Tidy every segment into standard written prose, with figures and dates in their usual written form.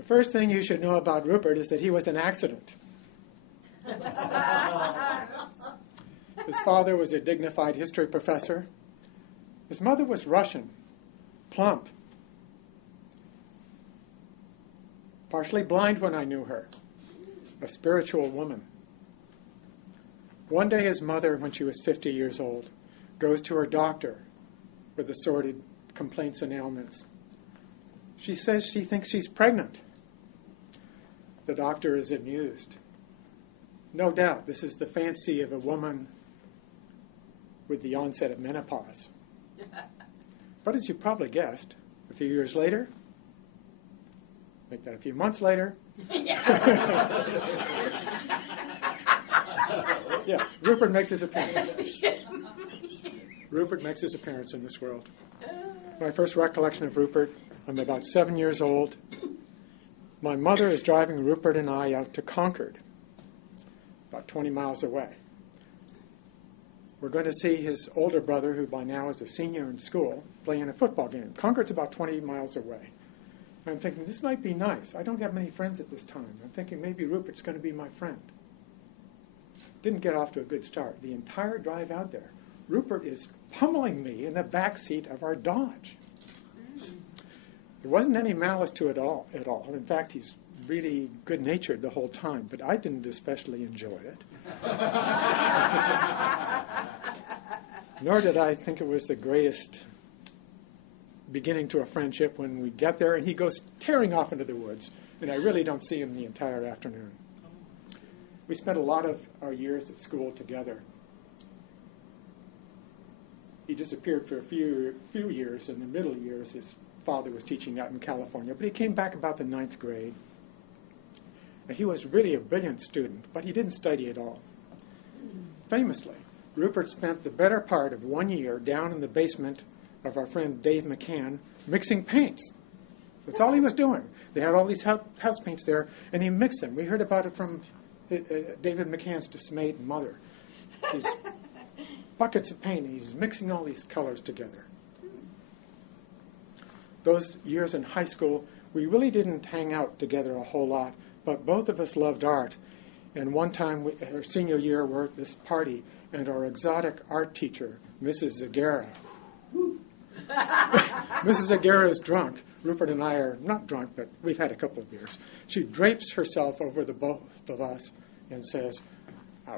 The first thing you should know about Rupert is that he was an accident. His father was a dignified history professor. His mother was Russian, plump, partially blind when I knew her, a spiritual woman. One day his mother, when she was 50 years old, goes to her doctor with assorted complaints and ailments. She says she thinks she's pregnant. The doctor is amused. No doubt, this is the fancy of a woman with the onset of menopause. But as you probably guessed, a few years later, make that a few months later, yes, Rupert makes his appearance. Rupert makes his appearance in this world. My first recollection of Rupert, I'm about 7 years old. My mother is driving Rupert and I out to Concord, about 20 miles away. We're going to see his older brother, who by now is a senior in school, play in a football game. Concord's about 20 miles away. I'm thinking, this might be nice. I don't have many friends at this time. I'm thinking maybe Rupert's going to be my friend. Didn't get off to a good start. The entire drive out there, Rupert is pummeling me in the back seat of our Dodge. There wasn't any malice to it at all. In fact, he's really good-natured the whole time, but I didn't especially enjoy it. Nor did I think it was the greatest beginning to a friendship when we get there and he goes tearing off into the woods, and I really don't see him the entire afternoon. We spent a lot of our years at school together. He disappeared for a few years. In the middle years, his father was teaching out in California, but he came back about the 9th grade. And he was really a brilliant student, but he didn't study at all. Famously, Rupert spent the better part of 1 year down in the basement of our friend Dave McCann mixing paints. That's all he was doing. They had all these house paints there, and he mixed them. We heard about it from David McCann's dismayed mother. These buckets of paint, and he's mixing all these colors together. Those years in high school, we really didn't hang out together a whole lot, but both of us loved art. And one time, our senior year, we're at this party, and our exotic art teacher, Mrs. Zagara, Mrs. Zagara is drunk. Rupert and I are not drunk, but we've had a couple of beers. She drapes herself over the both of us and says,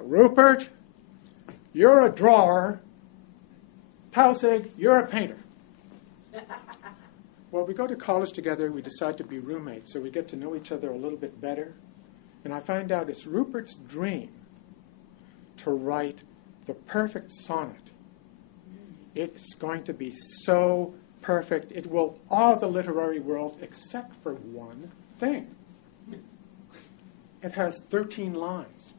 Rupert, you're a drawer. Taussig, you're a painter. Well, we go to college together. We decide to be roommates, so we get to know each other a little bit better. And I find out it's Rupert's dream to write the perfect sonnet. It's going to be so perfect. It will awe the literary world except for one thing. It has 13 lines.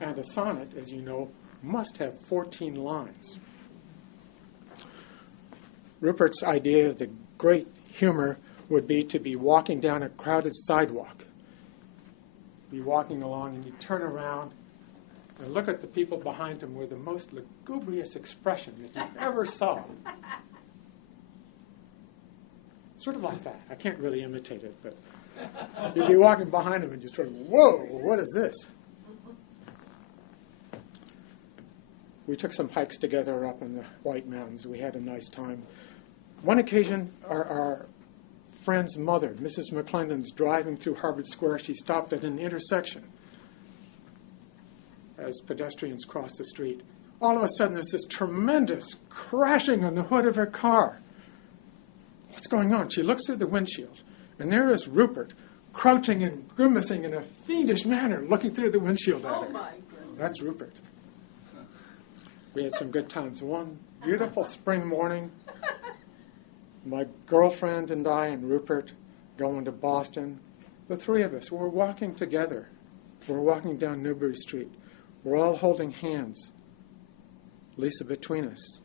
And a sonnet, as you know, must have 14 lines. Rupert's idea of the great humor would be to be walking down a crowded sidewalk. Be walking along and you turn around and look at the people behind him with the most lugubrious expression that you ever saw. Sort of like that. I can't really imitate it, but you'd be walking behind him and just sort of, whoa, what is this? We took some hikes together up in the White Mountains. We had a nice time. One occasion, our friend's mother, Mrs. McClendon's, driving through Harvard Square. She stopped at an intersection as pedestrians crossed the street. All of a sudden, there's this tremendous crashing on the hood of her car. What's going on? She looks through the windshield, and there is Rupert, crouching and grimacing in a fiendish manner, looking through the windshield at her. Oh, my goodness. That's Rupert. We had some good times. One beautiful spring morning, my girlfriend and I and Rupert going to Boston. The three of us, we're walking together. We're walking down Newbury Street. We're all holding hands, Lisa between us.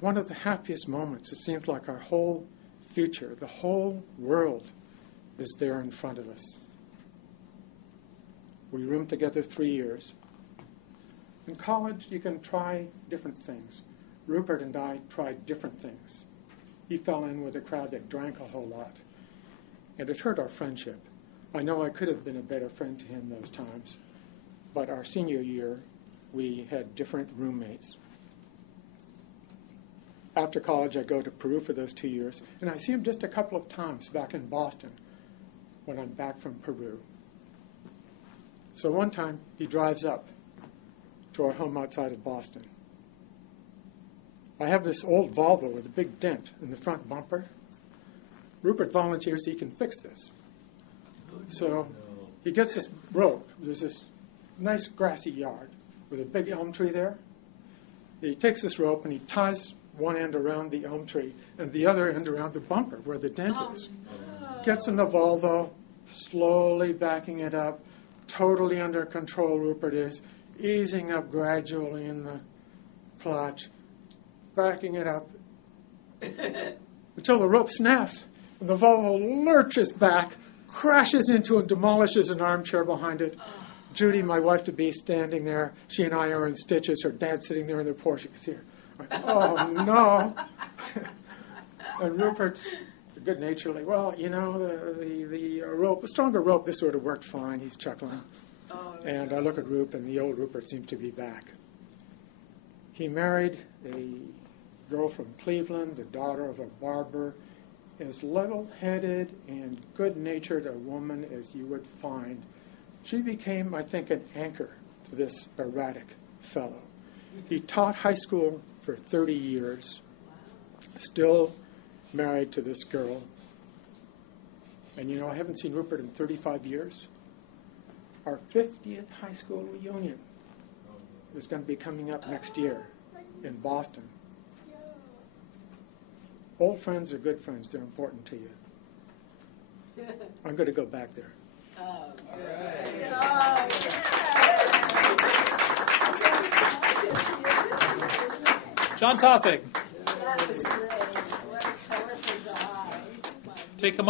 One of the happiest moments. It seems like our whole future, the whole world is there in front of us. We roomed together 3 years. In college, you can try different things. Rupert and I tried different things. He fell in with a crowd that drank a whole lot. and it hurt our friendship. I know I could have been a better friend to him those times, but our senior year, we had different roommates. After college, I go to Peru for those 2 years, and I see him just a couple of times back in Boston when I'm back from Peru. So one time, he drives up to our home outside of Boston. I have this old Volvo with a big dent in the front bumper. Rupert volunteers he can fix this. So he gets this rope. There's this nice grassy yard with a big elm tree there. He takes this rope and he ties one end around the elm tree and the other end around the bumper where the dent is. Gets in the Volvo, slowly backing it up, totally under control Rupert is, easing up gradually in the clutch, backing it up until the rope snaps and the Volvo lurches back, crashes into and demolishes an armchair behind it. Judy, my wife-to-be, standing there. She and I are in stitches. Her dad's sitting there in the porch. You can see her. Oh, no. And Rupert, good-naturedly, well, you know, the rope, a stronger rope, this would have worked fine. He's chuckling. And I look at Rupert, and the old Rupert seems to be back. He married a girl from Cleveland, the daughter of a barber, as level-headed and good-natured a woman as you would find. She became, I think, an anchor to this erratic fellow. He taught high school for 30 years, still married to this girl. And, you know, I haven't seen Rupert in 35 years. Our 50th high school reunion is going to be coming up next year in Boston. Old friends are good friends. They're important to you. I'm going to go back there. Oh, good. John Taussig. That was great. What a colorful guy. Take them